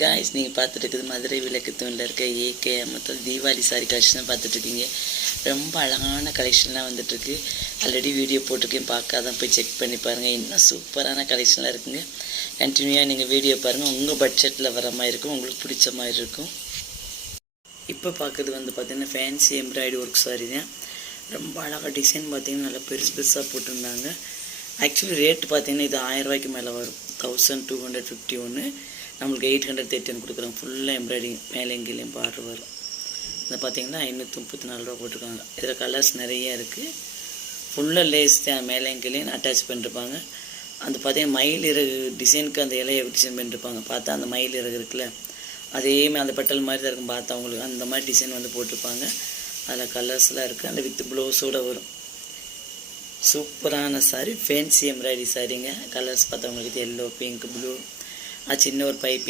Guys, நீங்கள் பார்த்துட்டு இருக்குது மதுரை விளக்கு தூணில் இருக்க ஏகே மொத்தம் தீபாவளி சாரி கலெக்ஷன் பார்த்துட்ருக்கீங்க. ரொம்ப அழகான கலெக்ஷன்லாம் வந்துட்டுருக்கு. ஆல்ரெடி வீடியோ போட்டிருக்கேன், பார்க்காதான் போய் செக் பண்ணி பாருங்கள். இன்னும் சூப்பரான கலெக்ஷன்லாம் இருக்குங்க. கண்டினியூவாக நீங்கள் வீடியோ பாருங்கள், உங்கள் பட்ஜெட்டில் வர மாதிரி இருக்கும், உங்களுக்கு பிடிச்ச மாதிரி இருக்கும். இப்போ பார்க்குறது பார்த்திங்கன்னா ஃபேன்சி எம்ப்ராய்டரி ஒர்க் சாரி தான். ரொம்ப அழகாக டிசைன் பார்த்திங்கன்னா நல்லா பெருசு பெருசாக போட்டிருந்தாங்க. ஆக்சுவலி ரேட்டு பார்த்திங்கன்னா இது 1000 ரூபாய்க்கு மேலே வரும். 1251 நம்மளுக்கு 831 கொடுக்குறாங்க. ஃபுல்லாக எம்ப்ராய்டிங் மேலே கீழேயும் பார்டர் வரும். இந்த பார்த்திங்கன்னா 534 ரூபா போட்டிருக்காங்க. இதில் கலர்ஸ் நிறைய இருக்குது. ஃபுல்லாக லேஸ் தான் மேலே கீழேயும் அட்டாச் பண்ணிருப்பாங்க. அந்த பார்த்திங்கன்னா மயில் இறகு டிசைனுக்கு அந்த இலையை டிசைன் பண்ணிருப்பாங்க. பார்த்தா அந்த மயில் இறகு இருக்குல்ல, அதேமாதிரி அந்த பட்டல் மாதிரி தான் இருக்கும். பார்த்தா அவங்களுக்கு அந்த மாதிரி டிசைன் போட்டிருப்பாங்க. அதில் கலர்ஸ்லாம் இருக்குது. அந்த வித் ப்ளவுஸோடு வரும். சூப்பரான சாரி, ஃபேன்சி எம்ப்ராய்டரி சாரிங்க. கலர்ஸ் பார்த்தவங்களுக்கு எல்லோ, பிங்க், ப்ளூ, சின்ன ஒரு பைப்பிங்